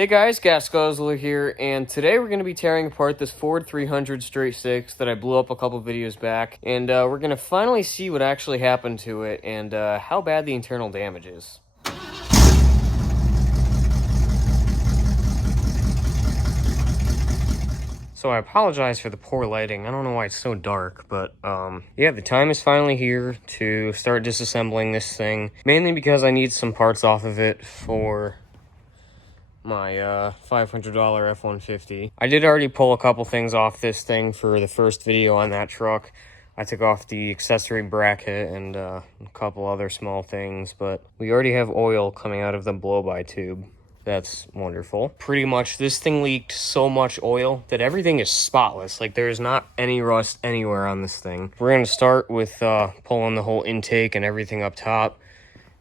Hey guys, GasGuzler here, and today we're going to be tearing apart this Ford 300 straight six that I blew up a couple videos back, and we're going to finally see what actually happened to it and how bad the internal damage is. So I apologize for the poor lighting. I don't know why it's so dark, but yeah, the time is finally here to start disassembling this thing, mainly because I need some parts off of it for my $500 F-150. I did already pull a couple things off this thing for the first video on that truck. I took off the accessory bracket and a couple other small things, but we already have oil coming out of the blow-by tube. That's wonderful. Pretty much this thing leaked so much oil that everything is spotless. Like, there's not any rust anywhere on this thing. We're going to start with pulling the whole intake and everything up top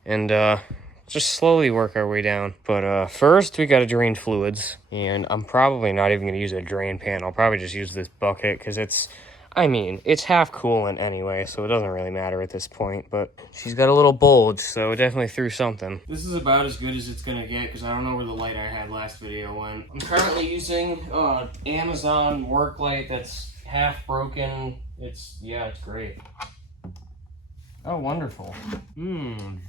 and just slowly work our way down. But first we got to drain fluids, and I'm probably not even going to use a drain pan. I'll probably just use this bucket because it's half coolant anyway, so it doesn't really matter at this point. But she's got a little bulge, so it definitely threw something. This is about as good as it's going to get because I don't know where the light I had last video went. I'm currently using Amazon work light that's half broken. It's great. Oh, wonderful.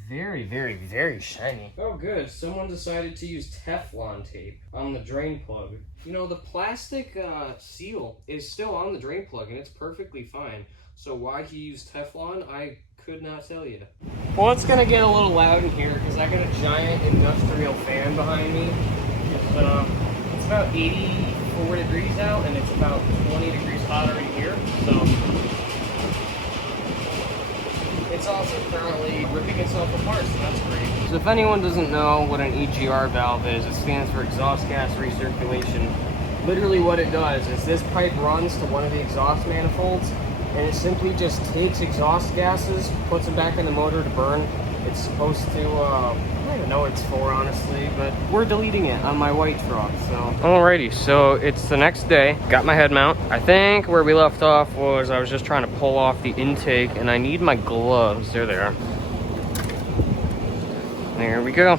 Very, very, very shiny. Oh, good. Someone decided to use Teflon tape on the drain plug. You know, the plastic seal is still on the drain plug, and it's perfectly fine. So why he used Teflon, I could not tell you. Well, it's going to get a little loud in here because I got a giant industrial fan behind me. It's about 84 degrees out, and it's about 20 degrees hotter in here, so it's also currently ripping itself apart, so that's great. So if anyone doesn't know what an EGR valve is, it stands for exhaust gas recirculation. Literally what it does is this pipe runs to one of the exhaust manifolds, and it simply just takes exhaust gases, puts them back in the motor to burn. It's supposed to, I don't even know what it's for, honestly, but we're deleting it on my white truck, so. Alrighty, so it's the next day. Got my head mount. I think where we left off was I was just trying to pull off the intake, and I need my gloves. There they are. There we go.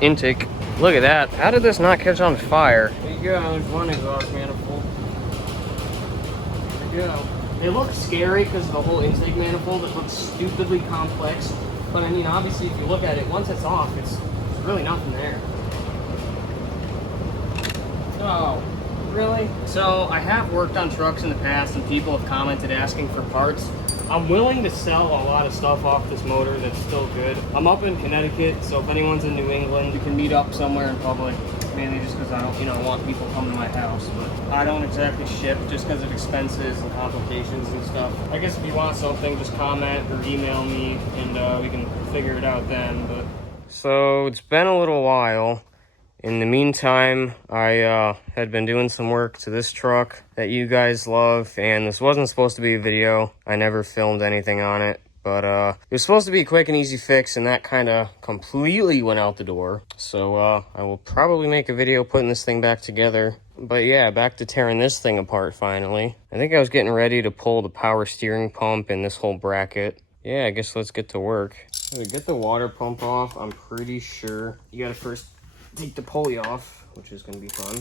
Intake. Look at that. How did this not catch on fire? There you go. There's one exhaust manifold. There you go. It looks scary because of the whole intake manifold. It looks stupidly complex. But I mean, obviously, if you look at it, once it's off, it's really nothing there. Oh, really? So I have worked on trucks in the past, and people have commented asking for parts. I'm willing to sell a lot of stuff off this motor that's still good. I'm up in Connecticut, so if anyone's in New England, you can meet up somewhere in public. Mainly just because I don't, want people coming to my house, but I don't exactly ship just because of expenses and complications and stuff. I guess if you want something, just comment or email me, and we can figure it out then. But so it's been a little while. In the meantime, I had been doing some work to this truck that you guys love, and this wasn't supposed to be a video. I never filmed anything on it. But it was supposed to be a quick and easy fix, and that kind of completely went out the door. So I will probably make a video putting this thing back together. But yeah, back to tearing this thing apart finally. I think I was getting ready to pull the power steering pump and this whole bracket. Yeah, I guess let's get to work. To get the water pump off, I'm pretty sure you gotta first take the pulley off, which is gonna be fun.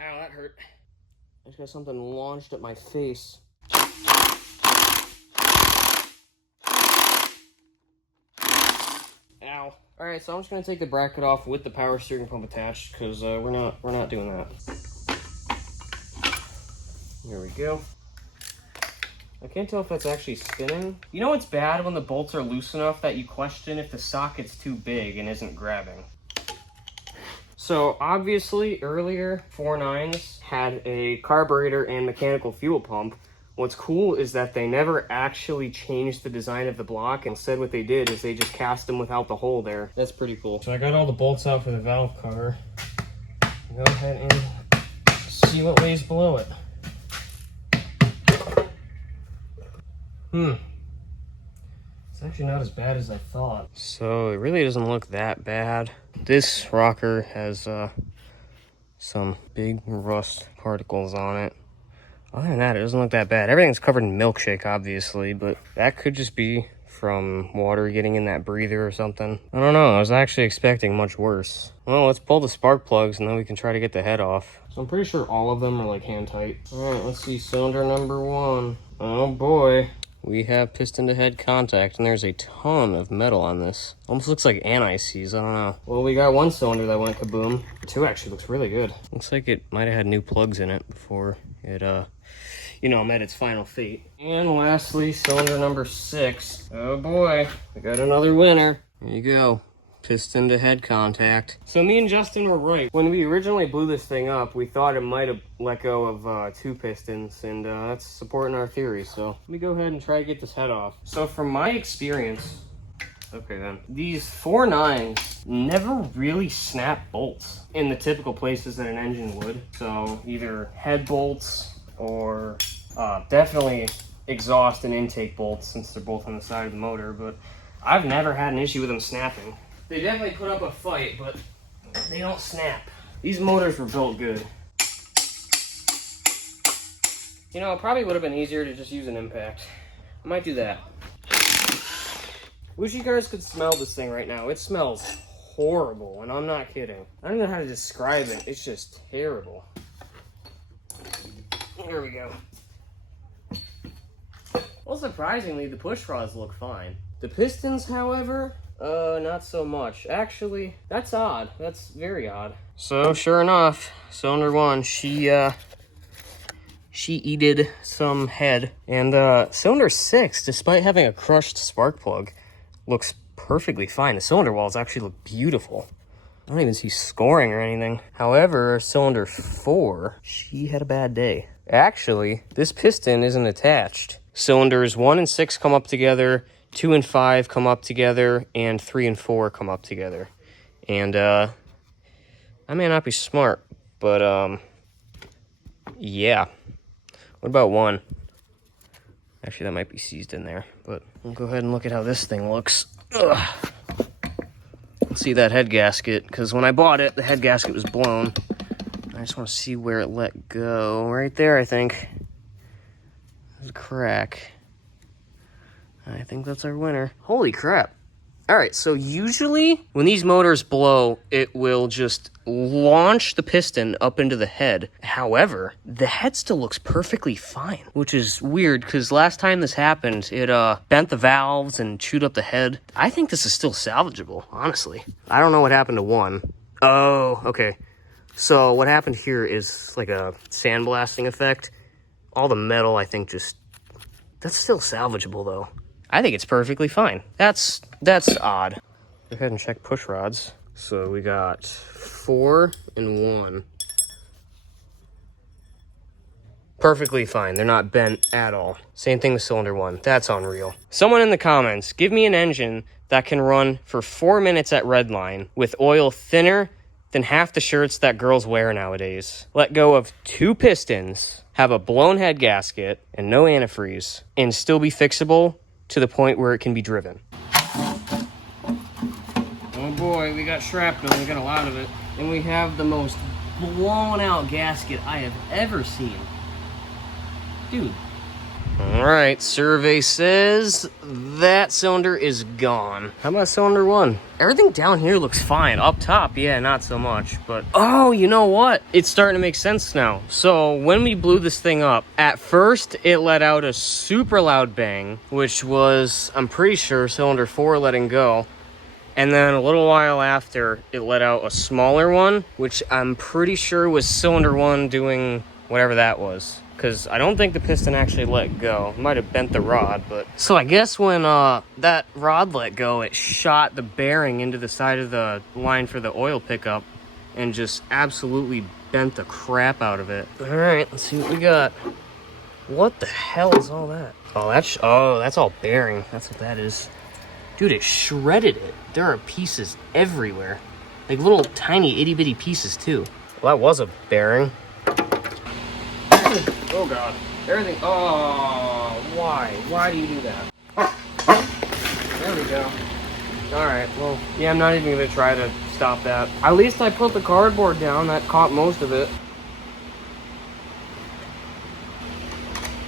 Ow, that hurt. I just got something launched at my face. Ow. Alright, so I'm just gonna take the bracket off with the power steering pump attached, because we're not doing that. Here we go. I can't tell if that's actually spinning. You know what's bad when the bolts are loose enough that you question if the socket's too big and isn't grabbing? So obviously earlier 4.9s had a carburetor and mechanical fuel pump. What's cool is that they never actually changed the design of the block. Instead what they did is they just cast them without the hole there. That's pretty cool. So I got all the bolts out for the valve cover. Go ahead and see what lays below it. It's actually not as bad as I thought. So it really doesn't look that bad. This rocker has some big rust particles on it. Other than that, it doesn't look that bad. Everything's covered in milkshake, obviously, but that could just be from water getting in that breather or something. I don't know, I was actually expecting much worse. Well, let's pull the spark plugs and then we can try to get the head off. So I'm pretty sure all of them are like hand tight. All right, let's see cylinder number 1. Oh boy. We have piston to head contact, and there's a ton of metal on this. Almost looks like anti-seize, I don't know. Well, we got one cylinder that went kaboom. 2 actually looks really good. Looks like it might have had new plugs in it before it, you know, met its final fate. And lastly, cylinder number 6. Oh boy, we got another winner. There you go. Piston to head contact. So me and Justin were right. When we originally blew this thing up, we thought it might have let go of 2 pistons, and that's supporting our theory. So let me go ahead and try to get this head off. So from my experience, okay then, these 4 9s never really snap bolts in the typical places that an engine would. So either head bolts or definitely exhaust and intake bolts, since they're both on the side of the motor, but I've never had an issue with them snapping. They definitely put up a fight, but they don't snap. These motors were built good. You know, it probably would have been easier to just use an impact. I might do that. Wish you guys could smell this thing right now. It smells horrible, and I'm not kidding. I don't know how to describe it. It's just terrible. Here we go. Well, surprisingly, the push rods look fine. The pistons, however, not so much. Actually, that's odd. That's very odd. So, sure enough, cylinder 1, she eated some head. And cylinder 6, despite having a crushed spark plug, looks perfectly fine. The cylinder walls actually look beautiful. I don't even see scoring or anything. However, cylinder 4, she had a bad day. Actually, this piston isn't attached. Cylinders 1 and 6 come up together, 2 and 5 come up together, and 3 and 4 come up together. And I may not be smart, but yeah. What about 1? Actually, that might be seized in there, but we'll go ahead and look at how this thing looks. Ugh. Let's see that head gasket, because when I bought it, the head gasket was blown. I just want to see where it let go. Right there, I think. There's a crack. I think that's our winner. Holy crap. All right, so usually when these motors blow, it will just launch the piston up into the head. However, the head still looks perfectly fine, which is weird because last time this happened, it bent the valves and chewed up the head. I think this is still salvageable, honestly. I don't know what happened to 1. Oh, okay. So what happened here is like a sandblasting effect. All the metal, I think, that's still salvageable though. I think it's perfectly fine. That's odd. Go ahead and check push rods. So we got 4 and 1. Perfectly fine. They're not bent at all. Same thing with cylinder 1. That's unreal. Someone in the comments, give me an engine that can run for 4 minutes at redline with oil thinner than half the shirts that girls wear nowadays. Let go of 2 pistons, have a blown head gasket, and no antifreeze, and still be fixable to the point where it can be driven. Oh boy, we got shrapnel, we got a lot of it. And we have the most blown out gasket I have ever seen. Dude. Alright, survey says that cylinder is gone. How about cylinder 1? Everything down here looks fine. Up top, yeah, not so much. But, oh, you know what? It's starting to make sense now. So, when we blew this thing up, at first, it let out a super loud bang, which was, I'm pretty sure, cylinder 4 letting go. And then a little while after, it let out a smaller one, which I'm pretty sure was cylinder 1 doing whatever that was. Because I don't think the piston actually let go. It might have bent the rod, but... So I guess when that rod let go, it shot the bearing into the side of the line for the oil pickup and just absolutely bent the crap out of it. All right, let's see what we got. What the hell is all that? Oh, that's all bearing. That's what that is. Dude, it shredded it. There are pieces everywhere. Like little tiny itty-bitty pieces, too. Well, that was a bearing. Oh god. Everything. Oh, why? Why do you do that? There we go. Alright, well, yeah, I'm not even going to try to stop that. At least I put the cardboard down. That caught most of it.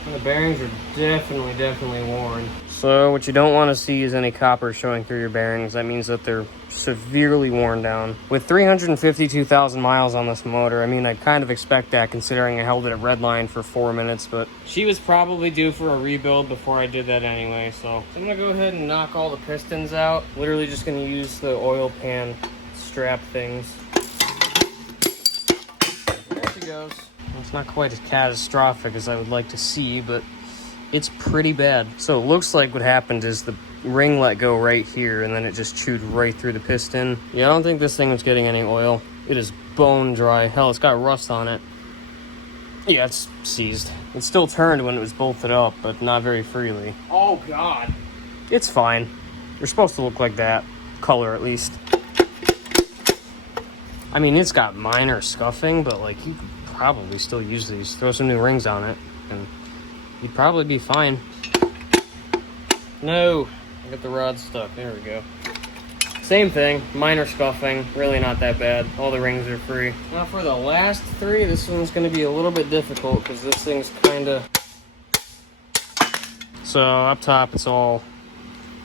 And the bearings are definitely worn. So what you don't want to see is any copper showing through your bearings. That means that they're severely worn down. With 352,000 miles on this motor, I mean, I'd kind of expect that considering I held it at redline for 4 minutes, but she was probably due for a rebuild before I did that anyway. So I'm gonna go ahead and knock all the pistons out. Literally just gonna use the oil pan strap things. There she goes. It's not quite as catastrophic as I would like to see, but it's pretty bad. So it looks like what happened is the ring let go right here and then it just chewed right through the piston. Yeah, I don't think this thing was getting any oil. It is bone dry. Hell, it's got rust on it. Yeah, it's seized. It still turned when it was bolted up, but not very freely. Oh God. It's fine. They're supposed to look like that. Color, at least. I mean, it's got minor scuffing, but like, you could probably still use these. Throw some new rings on it and you'd probably be fine. No, I got the rod stuck. There we go. Same thing, minor scuffing, really not that bad. All the rings are free. Now for the last three, this one's gonna be a little bit difficult because this thing's kinda... So up top, it's all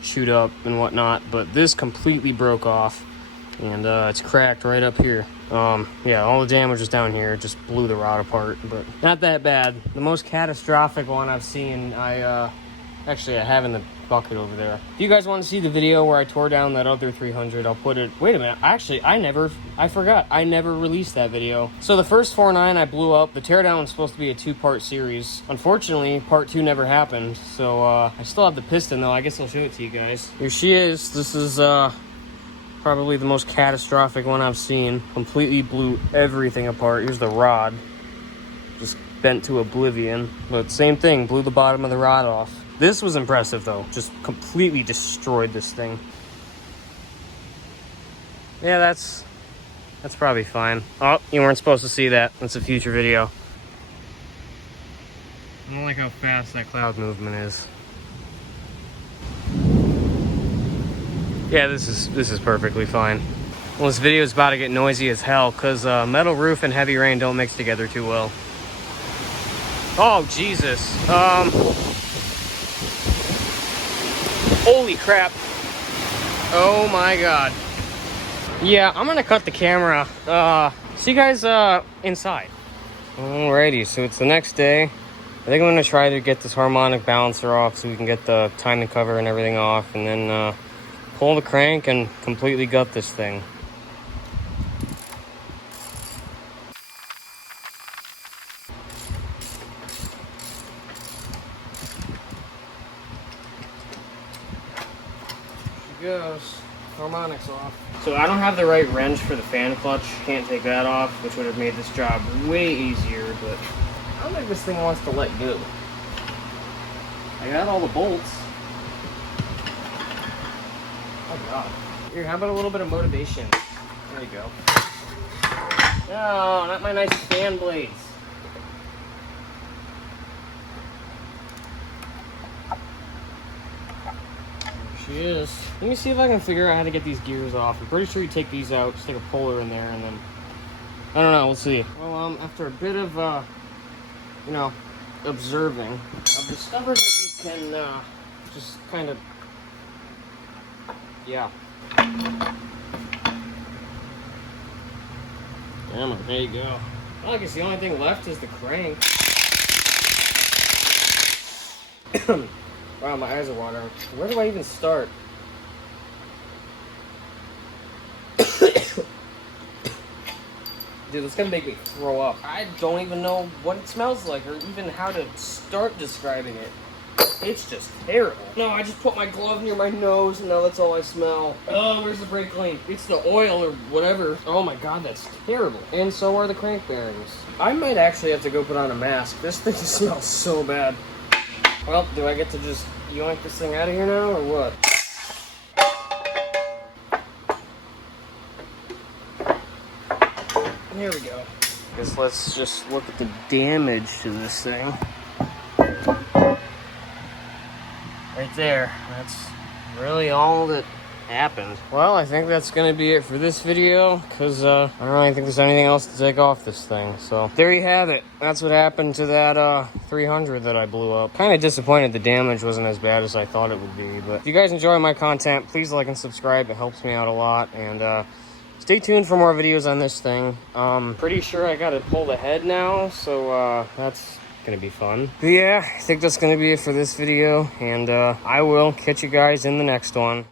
chewed up and whatnot, but this completely broke off and it's cracked right up here. Yeah, all the damage is down here. It just blew the rod apart, but not that bad. The most catastrophic one I've seen, I have in the bucket over there. If you guys want to see the video where I tore down that other 300, I'll put it... Wait a minute. Actually, I forgot. I never released that video. So the first 4.9 I blew up. The teardown was supposed to be a 2-part series. Unfortunately, part 2 never happened. So I still have the piston, though. I guess I'll show it to you guys. Here she is. This is... probably the most catastrophic one I've seen. Completely blew everything apart. Here's the rod. Just bent to oblivion. But same thing, blew the bottom of the rod off. This was impressive though. Just completely destroyed this thing. Yeah, that's probably fine. Oh, you weren't supposed to see that. That's a future video. I don't like how fast that cloud movement is. Yeah, this is perfectly fine. Well, this video is about to get noisy as hell because metal roof and heavy rain don't mix together too well. Oh, Jesus. Holy crap. Oh my God. Yeah, I'm gonna cut the camera. See you guys inside. Alrighty, so it's the next day. I think I'm gonna try to get this harmonic balancer off so we can get the timing cover and everything off, and then pull the crank and completely gut this thing. She goes. Harmonics off. So I don't have the right wrench for the fan clutch. Can't take that off, which would have made this job way easier, but I don't think this thing wants to let go. I got all the bolts. Oh God. Here, how about a little bit of motivation? There you go. No, not my nice fan blades. There she is. Let me see if I can figure out how to get these gears off. I'm pretty sure you take these out, stick a puller in there, and then... I don't know, we'll see. Well, after a bit of, you know, observing, I've discovered that you can, just kind of... Yeah. Hammer, there you go. Well, I guess the only thing left is the crank. Wow, my eyes are watering. Where do I even start? Dude, it's gonna make me throw up. I don't even know what it smells like or even how to start describing it. It's just terrible. No, I just put my glove near my nose and now that's all I smell. Oh, where's the brake clean? It's the oil or whatever. Oh my God, that's terrible. And so are the crank bearings. I might actually have to go put on a mask. This thing smells so bad. Well, do I get to just yoink this thing out of here now or what? Here we go. Guess let's just look at the damage to this thing. Right there. That's really all that happened. Well, I think that's gonna be it for this video, because I don't really think there's anything else to take off this thing. So there you have it. That's what happened to that 300 that I blew up. Kind of disappointed the damage wasn't as bad as I thought it would be. But if you guys enjoy my content, please like and subscribe. It helps me out a lot. And stay tuned for more videos on this thing. Pretty sure I gotta pull the head now, so that's gonna be fun. But yeah, I think that's gonna be it for this video, and I will catch you guys in the next one.